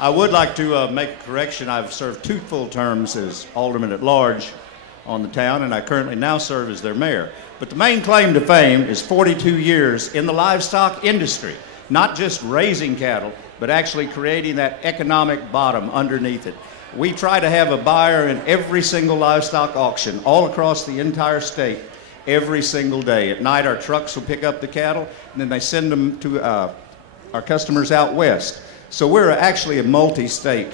I would like to make a correction. I've served 2 full terms as alderman at large on the town, and I currently now serve as their mayor. But the main claim to fame is 42 years in the livestock industry, not just raising cattle, but actually creating that economic bottom underneath it. We try to have a buyer in every single livestock auction all across the entire state every single day. At night, our trucks will pick up the cattle, and then they send them to our customers out west. So we're actually a multi-state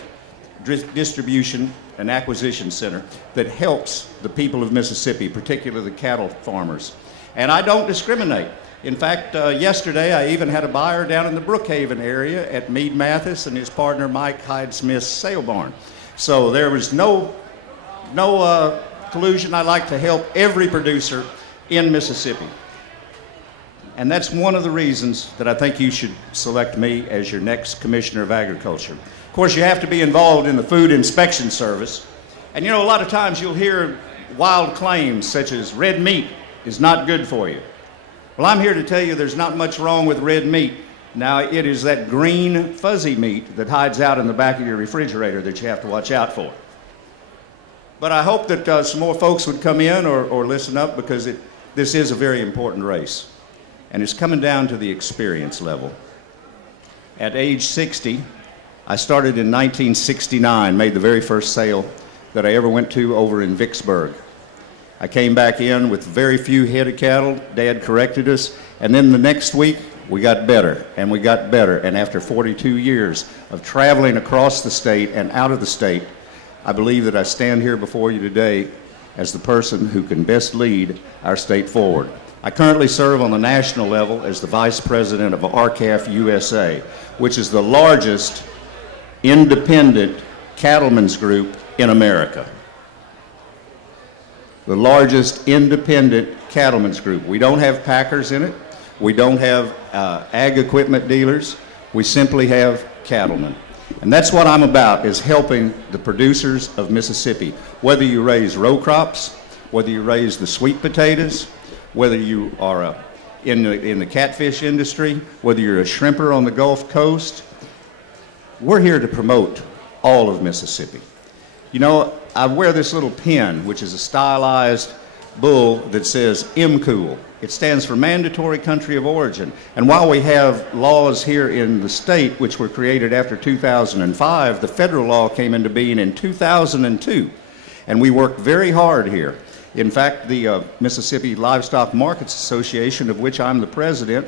distribution and acquisition center that helps the people of Mississippi, particularly the cattle farmers. And I don't discriminate. In fact, yesterday I even had a buyer down in the Brookhaven area at Meade Mathis and his partner Mike Hyde-Smith's sale barn. So there was no collusion. I like to help every producer in Mississippi. And that's one of the reasons that I think you should select me as your next Commissioner of Agriculture. Of course, you have to be involved in the Food Inspection Service. And you know, a lot of times you'll hear wild claims such as red meat is not good for you. Well, I'm here to tell you there's not much wrong with red meat. Now, it is that green fuzzy meat that hides out in the back of your refrigerator that you have to watch out for. But I hope that some more folks would come in or listen up, because this is a very important race. And it's coming down to the experience level. At age 60, I started in 1969, made the very first sale that I ever went to over in Vicksburg. I came back in with very few head of cattle. Dad corrected us. And then the next week, we got better, and we got better. And after 42 years of traveling across the state and out of the state, I believe that I stand here before you today as the person who can best lead our state forward. I currently serve on the national level as the Vice President of RCAF USA, which is the largest independent cattlemen's group in America. The largest independent cattlemen's group. We don't have packers in it. We don't have ag equipment dealers. We simply have cattlemen. And that's what I'm about, is helping the producers of Mississippi. Whether you raise row crops, whether you raise the sweet potatoes, whether you are in the catfish industry, whether you're a shrimper on the Gulf Coast, we're here to promote all of Mississippi. You know, I wear this little pin, which is a stylized bull that says MCOOL. It stands for Mandatory Country of Origin. And while we have laws here in the state which were created after 2005, the federal law came into being in 2002. And we worked very hard here. In fact, the Mississippi Livestock Markets Association, of which I'm the president,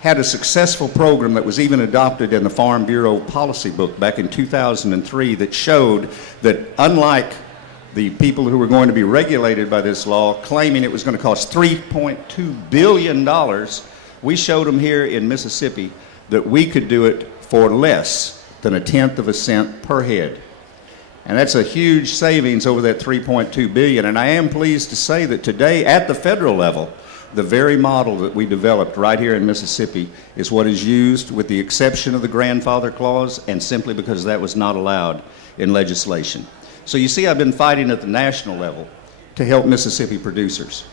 had a successful program that was even adopted in the Farm Bureau policy book back in 2003 that showed that, unlike the people who were going to be regulated by this law claiming it was going to cost $3.2 billion, we showed them here in Mississippi that we could do it for less than 1/10 of a cent per head. And that's a huge savings over that $3.2 billion. And I am pleased to say that today at the federal level, the very model that we developed right here in Mississippi is what is used, with the exception of the grandfather clause, and simply because that was not allowed in legislation. So you see, I've been fighting at the national level to help Mississippi producers.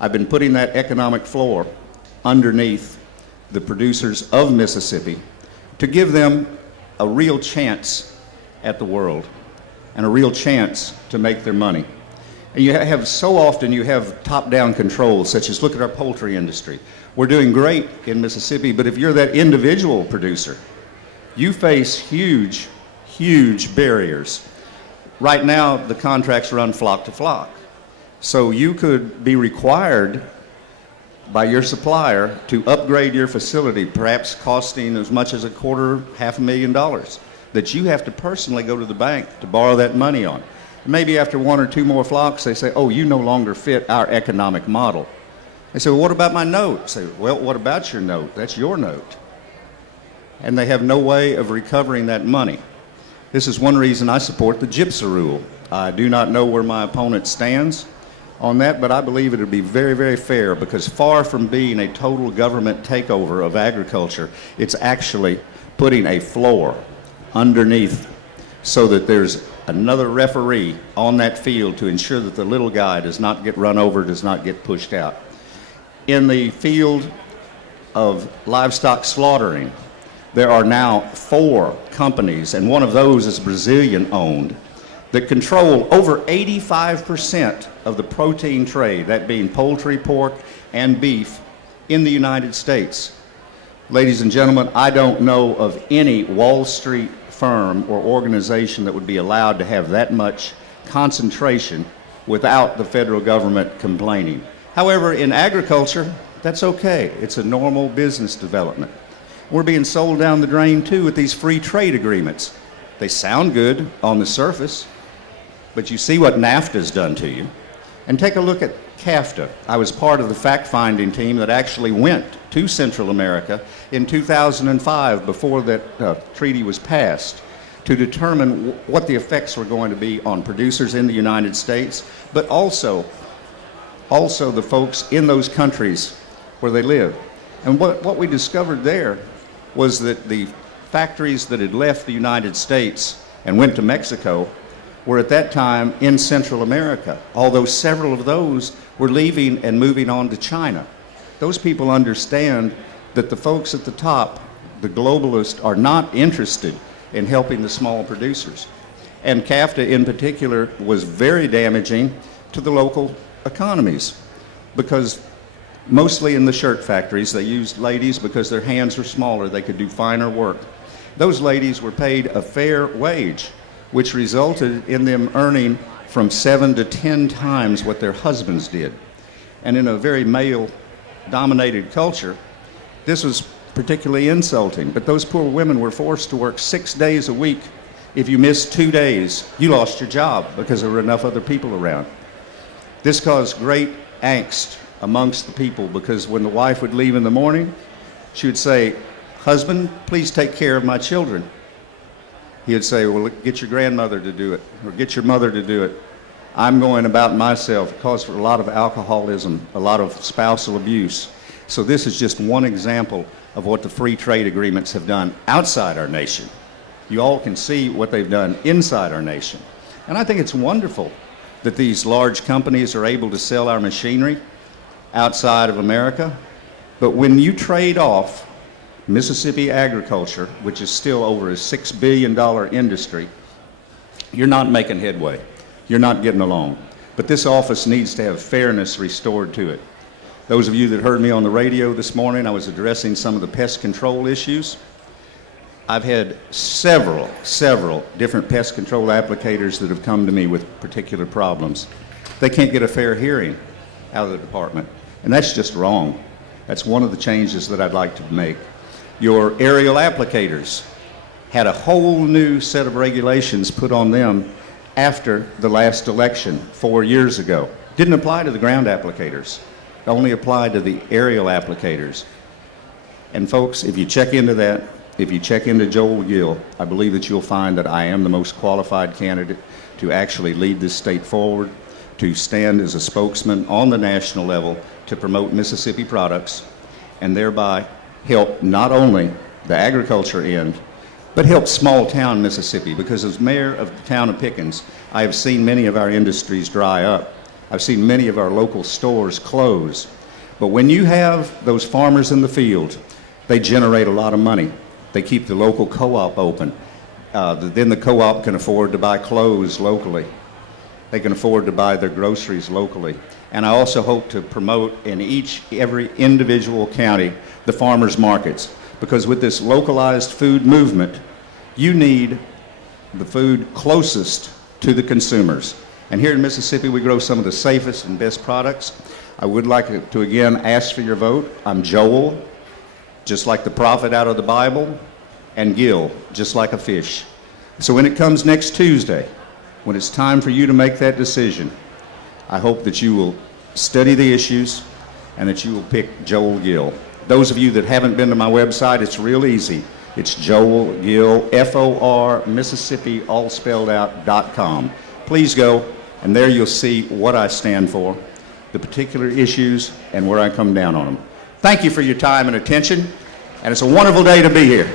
I've been putting that economic floor underneath the producers of Mississippi to give them a real chance at the world and a real chance to make their money. And you have, so often you have top-down controls, such as look at our poultry industry. We're doing great in Mississippi, but if you're that individual producer, you face huge, huge barriers. Right now, the contracts run flock to flock. So you could be required by your supplier to upgrade your facility, perhaps costing as much as $250,000, that you have to personally go to the bank to borrow that money on. Maybe after 1 or 2 more flocks, they say, oh, you no longer fit our economic model. They say, well, what about my note? I say, well, what about your note? That's your note. And they have no way of recovering that money. This is one reason I support the GIPSA rule. I do not know where my opponent stands on that, but I believe it would be very, very fair, because far from being a total government takeover of agriculture, it's actually putting a floor underneath so that there's another referee on that field to ensure that the little guy does not get run over, does not get pushed out. In the field of livestock slaughtering, there are now 4 companies, and one of those is Brazilian-owned, that control over 85% of the protein trade, that being poultry, pork, and beef, in the United States. Ladies and gentlemen, I don't know of any Wall Street firm or organization that would be allowed to have that much concentration without the federal government complaining. However, in agriculture, that's okay. It's a normal business development. We're being sold down the drain, too, with these free trade agreements. They sound good on the surface, but you see what NAFTA's done to you. And take a look at CAFTA. I was part of the fact-finding team that actually went to Central America in 2005, before that treaty was passed, to determine what the effects were going to be on producers in the United States, but also the folks in those countries where they live. And what we discovered there was that the factories that had left the United States and went to Mexico were at that time in Central America, although several of those were leaving and moving on to China. Those people understand that the folks at the top, the globalists, are not interested in helping the small producers. And CAFTA in particular was very damaging to the local economies, because mostly in the shirt factories they used ladies because their hands were smaller, they could do finer work. Those ladies were paid a fair wage, which resulted in them earning from 7 to 10 times what their husbands did. And in a very male-dominated culture, this was particularly insulting. But those poor women were forced to work 6 days a week. If you missed 2 days, you lost your job because there were enough other people around. This caused great angst amongst the people, because when the wife would leave in the morning, she would say, "Husband, please take care of my children." He would say, "Well, get your grandmother to do it, or get your mother to do it. I'm going about myself." It caused for a lot of alcoholism, a lot of spousal abuse. So this is just one example of what the free trade agreements have done outside our nation. You all can see what they've done inside our nation. And I think it's wonderful that these large companies are able to sell our machinery outside of America. But when you trade off Mississippi agriculture, which is still over a $6 billion industry, you're not making headway. You're not getting along. But this office needs to have fairness restored to it. Those of you that heard me on the radio this morning, I was addressing some of the pest control issues. I've had several different pest control applicators that have come to me with particular problems. They can't get a fair hearing out of the department, and that's just wrong. That's one of the changes that I'd like to make. Your aerial applicators had a whole new set of regulations put on them after the last election 4 years ago. Didn't apply to the ground applicators. It only applied to the aerial applicators. And folks, if you check into that, if you check into Joel Gill, I believe that you'll find that I am the most qualified candidate to actually lead this state forward, to stand as a spokesman on the national level to promote Mississippi products, and thereby help not only the agriculture end, but help small town Mississippi. Because as mayor of the town of Pickens, I have seen many of our industries dry up. I've seen many of our local stores close. But when you have those farmers in the field, they generate a lot of money. They keep the local co-op open. Then the co-op can afford to buy clothes locally. They can afford to buy their groceries locally. And I also hope to promote in every individual county the farmers markets, because with this localized food movement, you need the food closest to the consumers. And here in Mississippi, we grow some of the safest and best products. I would like to again ask for your vote. I'm Joel, just like the prophet out of the Bible, and Gill, just like a fish. So when it comes next Tuesday, when it's time for you to make that decision, I hope that you will study the issues and that you will pick Joel Gill. Those of you that haven't been to my website, it's real easy. It's Joel Gill, F-O-R, Mississippi, all spelled out, .com. Please go, and there you'll see what I stand for, the particular issues, and where I come down on them. Thank you for your time and attention, and it's a wonderful day to be here.